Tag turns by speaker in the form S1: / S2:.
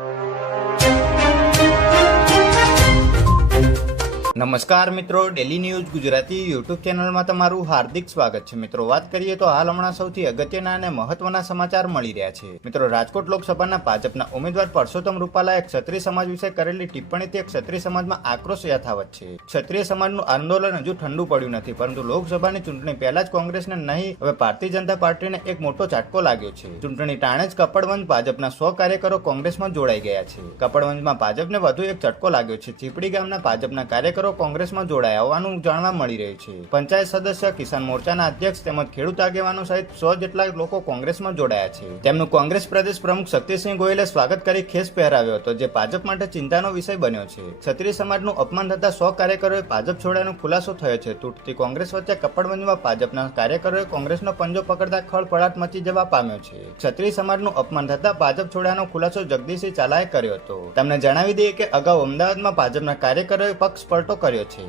S1: you. નમસ્કાર મિત્રો daily news Gujarati YouTube ચેનલમાં તમારું હાર્દિક સ્વાગત છે. મિત્રો, વાત કરીએ તો હાલ હમણાં સૌથી અગત્યના અને મહત્વના સમાચાર મળી રહ્યા છે. મિત્રો, રાજકોટ લોકસભાના ભાજપના ઉમેદવાર પરસોત્તમ રૂપાલાએ ક્ષત્રિય સમાજ વિશે કરેલી ટિપ્પણીથી ક્ષત્રિય સમાજમાં આક્રોશ યથાવત છે. ક્ષત્રિય સમાજનું આંદોલન હજુ ઠંડુ પડ્યું નથી, પરંતુ લોકસભાની ચૂંટણી પહેલા જ કોંગ્રેસને નહીં, હવે ભારતીય જનતા પાર્ટીને એક મોટો ઝાટકો લાગ્યો છે. ચૂંટણી ટાણે જ કપડવંજ ભાજપના સો કાર્યકરો કોંગ્રેસમાં જોડાઈ ગયા છે. કપડવંજમાં ભાજપને વધુ એક ઝટકો લાગ્યો છે. ચીપડી ગામના ભાજપના કાર્યકરો કોંગ્રેસમાં જોડાયા હોવાનું જાણવા મળી રહ્યું છે. પંચાયત સદસ્ય કિસાન મોરચાના અધ્યક્ષ તેમજ ખેડૂત આગેવાનો સહિત સો જેટલા લોકો કોંગ્રેસમાં જોડાયા છે. તેમનું કોંગ્રેસ પ્રદેશ પ્રમુખ શક્તિસિંહ ગોયલે સ્વાગત કરી ખેસ પહેરાવ્યો હતો, જે ભાજપ માટે ચિંતાનો વિષય બન્યો છે. ક્ષત્રિય સમાજનું અપમાન થતા સો કાર્યકરોએ ભાજપ છોડ્યાનો ખુલાસો થયો છે. તૂટતી કોંગ્રેસ વચ્ચે કપડવંજમાં ભાજપના કાર્યકરોએ કોંગ્રેસનો પંજો પકડતા ખળભળાટ મચી જવા પામ્યો છે. ક્ષત્રિય સમાજનું અપમાન થતા ભાજપ છોડ્યાનો ખુલાસો જગદીશસિંહ ચાલાએ કર્યો હતો. તમને જણાવી દઈએ કે અગાઉ અમદાવાદમાં ભાજપના કાર્યકરોએ પક્ષ પલટો કર્યો છે